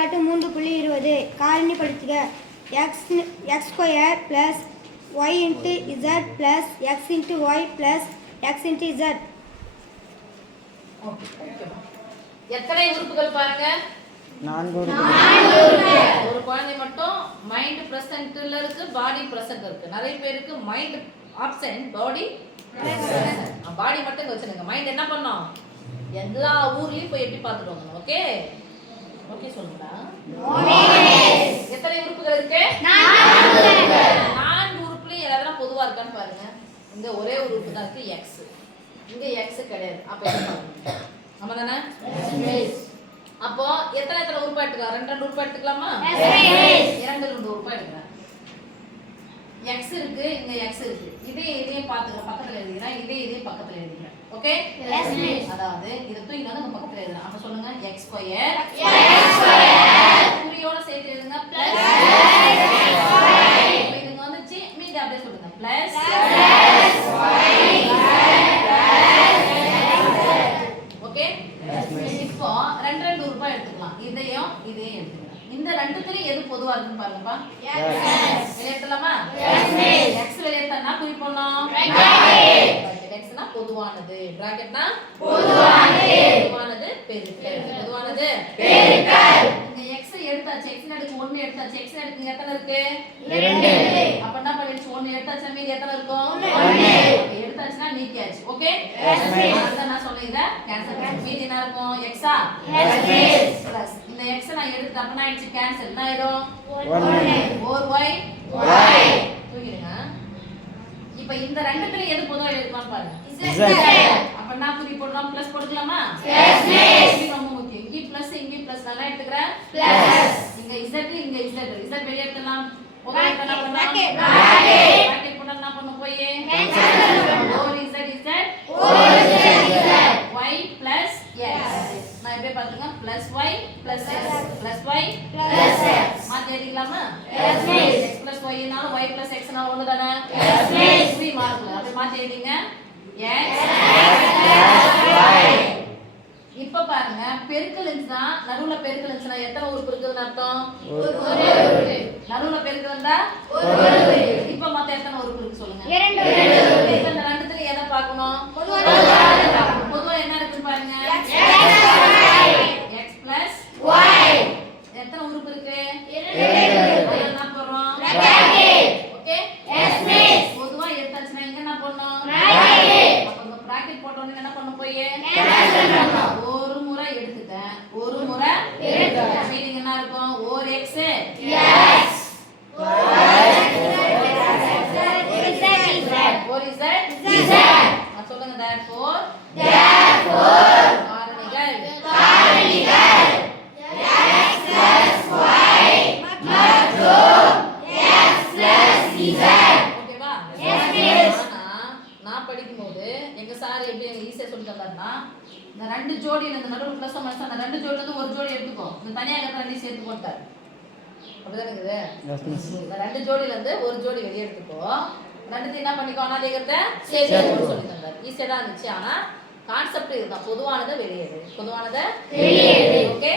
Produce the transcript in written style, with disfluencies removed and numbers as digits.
எடுத்துக்காட்டு 3.20 காரணிப்படுத்துக x square plus y into z plus x into y plus x into z. எத்தனை உறுப்புகள் பாருங்க? 4 உறுப்புகள். ஒரு குழந்தை மட்டும் மைண்ட் பிரசன்ட்ல இருக்கு, பாடி பிரசன்ட் இருக்கு. நிறைய பேருக்கு மைண்ட் ஆப்சென்ட், பாடி பிரசன்ட். பாடி மட்டும் வச்சிருங்க. மைண்ட் என்ன பண்ணோம்? எல்லா ஊர்லயும் போய் எட்டி பார்த்துட்டு வரணும். ஓகே ஓகே சொல்லுங்களா? எத்தனை உறுப்புகள் இருக்கு? 4 உறுப்புலயும் எதெல்லாம் பொதுவா இருக்கான்னு பாருங்க. இங்க ஒரே ஒரு உறுப்பு தான் இருக்கு, x. இங்க x கிடையாது. அப்ப என்ன பண்ணணும்? ஆமா தானே? அப்போ எத்தனை உறுப்பு எடுத்துக்கலாம்? 2 உறுப்பு எடுத்துக்கலாமா? 2 உறுப்பு எடுக்கலாம். x இருக்கு, இங்க x இருக்கு. இதையும் பாத்துக்க, பக்கத்துல எழுதிக்கிறேன். இதையும் பக்கத்துல எழுதிக்கிறேன். ஓகே? அதாவது இத தூக்கி வந்து நம்ம பக்கத்துல எழுதலாம். அப்ப சொல்லுங்க x ஸ்கொயர் குறியோட சேர்த்து எழுதுங்க பிளஸ் இதுங்க வந்துச்சு, மீதி அப்படியே சொல்லுங்க பிளஸ் ஓகே. இப்போ 2 ரூபாய் எடுத்துக்கலாம். இதையும் எடுத்துக்கலாம். இந்த ரெண்டுத்துலயும் எது பொதுவா இருக்குன்னு பாருங்கப்பா. வெளியேற்றலாமா? x வெளியேற்றனா குறிப்போம். xனா பொதுவானது, பிராக்கெட்னா பொதுவானது பெருக்கல். பொதுவானது பெருக்கல். இங்க x எடுத்தாச்சு, x அடுக்கு 1 எடுத்தாச்சு. x அடுக்கு எத்தனை இருக்கு? 2. அப்ப என்ன பண்ணிடுச்சு? 1 எடுத்தாச்சு, மீதி எத்தனை இருக்கும்? 1. அப்ப எடுத்தாச்சுனா நீக்கியாச்சு. ஓகே? அத நான் சொன்னேன், இத கேன்சல் பண்ணு. மீதி என்ன இருக்கும்? x ஆ பிளஸ் இந்த x நான் எடுத்து அப்ப என்ன ஆயிடுச்சு? கேன்சல். என்ன ஆயிடும்? 4y தூக்கிடுங்க. இப்போ இந்த ரெண்டுத்துல எது பொதுவா எழுதலாம் பாருங்க. அப்ப என்ன குறி போடலாம்? பிளஸ் போடலாமா? இது ரொம்ப முக்கியம். இங்க பிளஸ் நல்லா எடுத்துக்கறேன். இங்க z இங்க z வெளியேற்றலாம். ஓகே பிராக்கெட் போட்டா என்ன பண்ணு? போய் y plus x. நான் இப்படி பாத்துங்க plus y plus x மாத்தி எழுதிக்கலாமா? x plus y னால y plus x னால ஒண்ணு தானே? புரிய மாறல. அப்படி மாத்தி எழுதிங்க. x இப்ப பாருங்க, பெருக்கல் இருந்துச்சுனா, நடுவுல பெருக்கல் இருந்துச்சுனா எத்தனை உறுப்பு இருக்குன்னு அர்த்தம்? ஒரே உறுப்பு. நடுவுல பெருக்கல் இருந்தா ஒரு உறுப்பு. இப்ப மொத்தம் எத்தனை உறுப்பு இருக்கு சொல்லுங்க? 2. இப்ப இந்த ரெண்டுத்துல எதை பார்க்கணும்? பொதுவா என்ன இருக்குன்னு பாருங்க. x plus y. எத்தனை உறுப்பு இருக்கு? 2. என்ன போறோம்? ஓகே? பொதுவா எடுத்தாச்சுனா இங்க என்ன பண்ணனும்? அப்ப இந்த பிராக்கெட் போட்ட உடனே என்ன பண்ணனும்? போய் கேன்சல் பண்ணனும். ஒரு முறை எடுத்துட்டேன், ஒரு முறை எடுத்துட்டேன். மீனிங் என்ன இருக்கும்? 4x சொல்லுங்க. therefore காரணிகள் x plus y மற்றும் x plus z. ஓகேவா? நான் படிக்கும்போது எங்க சார் எப்படி ஈஸியா சொல்லி தந்தாருன்னா, இந்த 2 ஜோடியில இந்த நடுவுல பிளஸ் மைனஸ் அந்த 2 ஜோடில இருந்து ஒரு ஜோடி எடுத்துக்கோ, இந்த தனியா இருக்கிற 2 சேர்த்து போட்டார். அப்படிதானே இருக்குது? இந்த 2 ஜோடியில இருந்து ஒரு ஜோடி வெளிய எடுத்துக்கோ, ரெண்டுத்தையும் என்ன பண்ணிக்கோ, அனாதைகிறத சேர்த்து சொல்லி தந்தார். ஈஸியா தான் இருந்துச்சு. ஆனா கான்செப்ட் இதுதான், பொதுவானதை வெளியேறு. ஓகே?